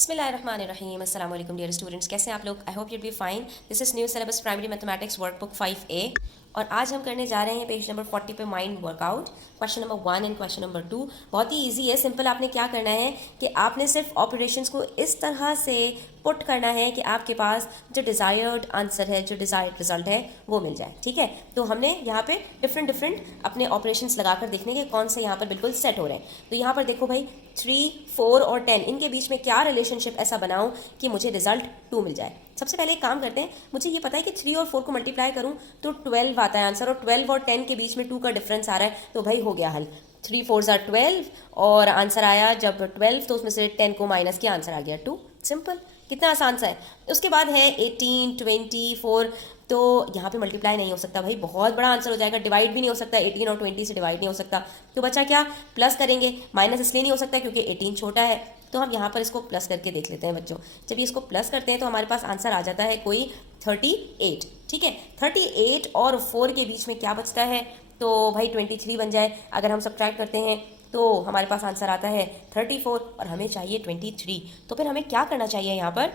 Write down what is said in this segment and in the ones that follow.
बिस्मिल्लाहिर्रहमानिर्रहीम। अस्सलाम वालेकुम डियर स्टूडेंट्स, कैसे हैं आप लोग? I hope you'd be fine. This is new syllabus primary mathematics workbook 5A और आज हम करने जा रहे हैं पेज नंबर 40 पे mind workout, question number 1 and question number 2। बहुत ही इजी है, सिंपल। आपने क्या करना है कि आपने सिर्फ ऑपरेशंस को इस तरह से पुट करना है कि आपके पास जो डिज़ायर्ड आंसर है, जो डिज़ायर्ड रिजल्ट है, वो मिल जाए। ठीक है, तो हमने यहाँ पे डिफरेंट अपने ऑपरेशंस लगाकर देखने के कौन से यहाँ पर बिल्कुल सेट हो रहे हैं। तो यहाँ पर देखो भाई, 3, 4 और 10 इनके बीच में क्या रिलेशनशिप ऐसा बनाऊं कि मुझे रिजल्ट 2 मिल जाए। सबसे पहले एक काम करते हैं, मुझे ये पता है कि 3 और 4 को मल्टीप्लाई करूं तो 12 आता है आंसर, और 12 और 10 के बीच में 2 का डिफरेंस आ रहा है, तो भाई हो गया हल। 3 4 आर 12 और आंसर आया जब 12 तो उसमें से 10 को माइनस किया, आंसर आ गया 2। सिंपल, कितना आसान सा है। उसके बाद है 18, 24, तो यहाँ पे मल्टीप्लाई नहीं हो सकता भाई, बहुत बड़ा आंसर हो जाएगा। डिवाइड भी नहीं हो सकता, 18 और 20 से डिवाइड नहीं हो सकता, तो बचा क्या? प्लस करेंगे। माइनस इसलिए नहीं हो सकता क्योंकि 18 छोटा है, तो हम यहाँ पर इसको प्लस करके देख लेते हैं बच्चों। जब ये इसको प्लस करते हैं तो हमारे पास आंसर आ जाता है कोई 38। ठीक है, 38 और 4 के बीच में क्या बचता है? तो भाई 23 बन जाए। अगर हम सब्ट्रैक्ट करते हैं तो हमारे पास आंसर आता है 34 और हमें चाहिए 23। तो फिर हमें क्या करना चाहिए यहाँ पर?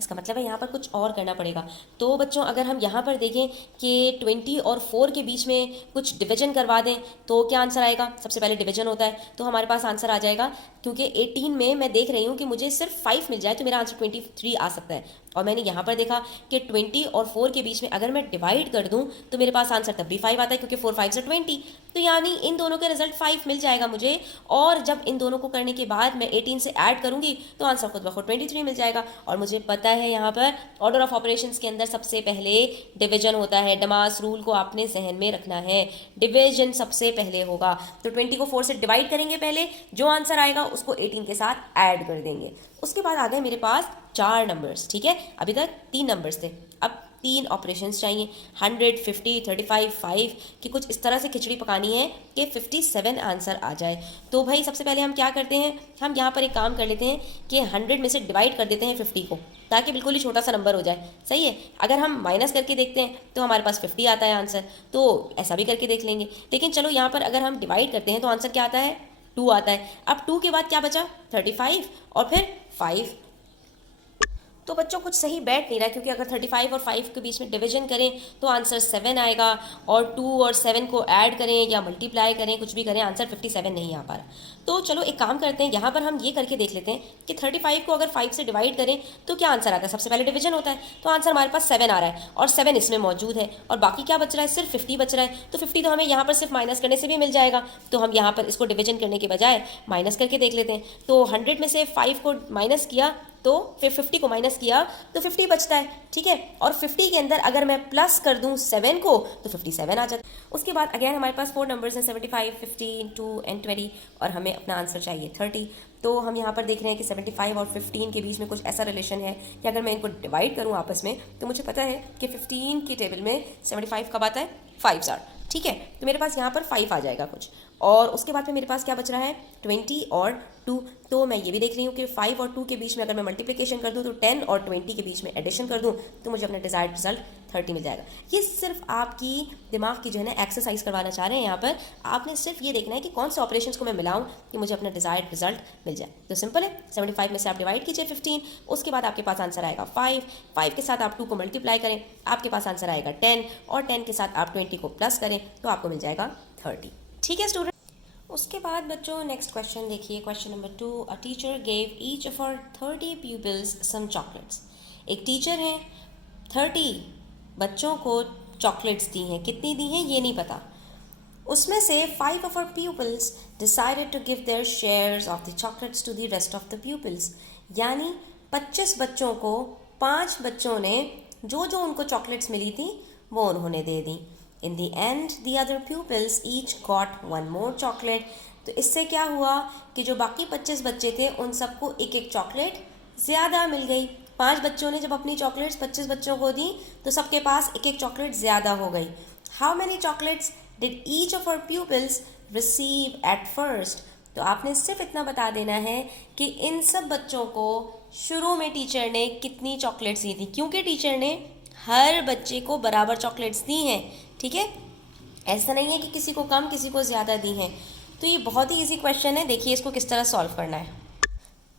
इसका मतलब है यहाँ पर कुछ और करना पड़ेगा। तो बच्चों अगर हम यहाँ पर देखें कि 20 और 4 के बीच में कुछ डिवीजन करवा दें तो क्या आंसर आएगा? सबसे पहले डिवीजन होता है, तो हमारे पास आंसर आ जाएगा, क्योंकि 18 में मैं देख रही हूँ कि मुझे सिर्फ 5 मिल जाए तो मेरा आंसर 23 आ सकता है। और मैंने यहाँ पर देखा कि 20 और 4 के बीच में अगर मैं डिवाइड कर दूँ तो मेरे पास आंसर तब भी 5 आता है, क्योंकि 4 5 से 20, तो यानी इन दोनों के रिजल्ट 5 मिल जाएगा मुझे। और जब इन दोनों को करने के बाद मैं 18 से ऐड करूँगी तो आंसर खुद ब खुद 23 मिल जाएगा। और मुझे पता है यहाँ पर ऑर्डर ऑफ ऑपरेशंस के अंदर सबसे पहले डिवीजन होता है। डमास रूल को आपने जहन में रखना है, डिवीजन सबसे पहले होगा। तो 20 को 4 से डिवाइड करेंगे पहले, जो आंसर आएगा उसको 18 के साथ ऐड कर देंगे। उसके बाद आ गए मेरे पास 4 नंबर्स। ठीक है, अभी तक 3 नंबर्स थे, अब 3 ऑपरेशंस चाहिए। 100, 50, 35, 5 की कुछ इस तरह से खिचड़ी पकानी है कि 57 आंसर आ जाए। तो भाई सबसे पहले हम क्या करते हैं, हम यहाँ पर एक काम कर लेते हैं कि 100 में से डिवाइड कर देते हैं 50 को, ताकि बिल्कुल ही छोटा सा नंबर हो जाए। सही है, अगर हम माइनस करके देखते हैं तो हमारे पास 50 आता है आंसर, तो ऐसा भी करके देख लेंगे। लेकिन चलो यहाँ पर अगर हम डिवाइड करते हैं तो आंसर क्या आता है? 2 आता है। अब 2 के बाद क्या बचा? 35 और फिर 5। तो बच्चों कुछ सही बैठ नहीं रहा, क्योंकि अगर 35 और 5 के बीच में डिवीजन करें तो आंसर 7 आएगा, और 2 और 7 को ऐड करें या मल्टीप्लाई करें, कुछ भी करें, आंसर 57 नहीं आ पा रहा। तो चलो एक काम करते हैं, यहाँ पर हम ये करके देख लेते हैं कि 35 को अगर 5 से डिवाइड करें तो क्या आंसर आता है? सबसे पहले डिवीजन होता है, तो आंसर हमारे पास 7 आ रहा है, और 7 इसमें मौजूद है, और बाकी क्या बच रहा है? सिर्फ 50 बच रहा है। तो 50 तो हमें यहाँ पर सिर्फ माइनस करने से भी मिल जाएगा, तो हम यहाँ पर इसको डिवीजन करने के बजाय माइनस करके देख लेते हैं। तो 100 में से 5 को माइनस किया तो फिर 50 को माइनस किया तो 50 बचता है। ठीक है, और 50 के अंदर अगर मैं प्लस कर दूं 7 को तो 57 आ जाता है। उसके बाद अगेन हमारे पास 4 नंबर्स हैं, 75, 15, 2 एंड 20, और हमें अपना आंसर चाहिए 30। तो हम यहाँ पर देख रहे हैं कि 75 और 15 के बीच में कुछ ऐसा रिलेशन है कि अगर मैं इनको डिवाइड करूँ आपस में तो मुझे पता है कि 15 की टेबल में 75 कब आता है? 5 आर। ठीक है, तो मेरे पास यहाँ पर 5 आ जाएगा कुछ, और उसके बाद में मेरे पास क्या बच रहा है? 20 और 2। तो मैं ये भी देख रही हूँ कि 5 और 2 के बीच में अगर मैं मल्टीप्लिकेशन कर दूँ तो 10 और 20 के बीच में एडिशन कर दूँ तो मुझे अपना डिजायर्ड रिजल्ट 30 मिल जाएगा। ये सिर्फ आपकी दिमाग की जो है ना एक्सरसाइज करवाना चाह रहे हैं। यहाँ पर आपने सिर्फ ये देखना है कि कौन से ऑपरेशंस को मैं मिलाऊँ कि मुझे अपना डिजायर्ड रिजल्ट मिल जाए। तो सिंपल है, 75 में से आप डिवाइड कीजिए 15, उसके बाद आपके पास आंसर आएगा 5 के साथ आप 2 को मल्टीप्लाई करें, आपके पास आंसर आएगा 10, और 10 के साथ आप 20 को प्लस करें तो आपको मिल जाएगा 30। ठीक है स्टूडेंट। उसके बाद बच्चों नेक्स्ट क्वेश्चन देखिए, question number 2। A teacher gave each of her 30 pupils some chocolates. एक टीचर है, 30 बच्चों को चॉकलेट्स दी हैं। कितनी दी हैं ये नहीं पता। उसमें से 5 of her pupils decided to give their shares of the chocolates to the rest of the pupils। यानी 25 बच्चों को 5 बच्चों ने जो जो उनको चॉकलेट्स मिली थी वो उन्होंने दे दी। In the end, the other pupils each got one more chocolate। तो इससे क्या हुआ कि जो बाकी 25 बच्चे थे उन सबको एक एक चॉकलेट ज़्यादा मिल गई। 5 बच्चों ने जब अपनी चॉकलेट्स 25 बच्चों को दी तो सबके पास एक एक चॉकलेट ज़्यादा हो गई। How many chocolates did each of our pupils receive at first? तो आपने सिर्फ इतना बता देना है कि इन सब बच्चों को शुरू में टीचर ने कितनी चॉकलेट्स दी थी, क्योंकि टीचर ने हर बच्चे को बराबर चॉकलेट्स दी हैं। ठीक है, ऐसा नहीं है कि किसी को कम किसी को ज़्यादा दी हैं। तो ये बहुत ही इजी क्वेश्चन है, देखिए इसको किस तरह सॉल्व करना है।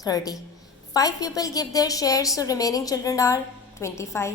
30. 5 people give their shares to remaining children are 25.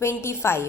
25.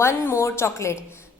1 more chocolate.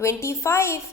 25.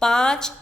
5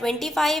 25.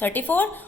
34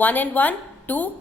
1 and 1 2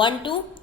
1 2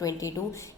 22.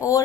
4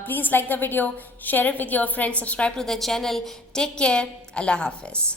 Please like the video, share it with your friends, subscribe to the channel. Take care. Allah Hafiz.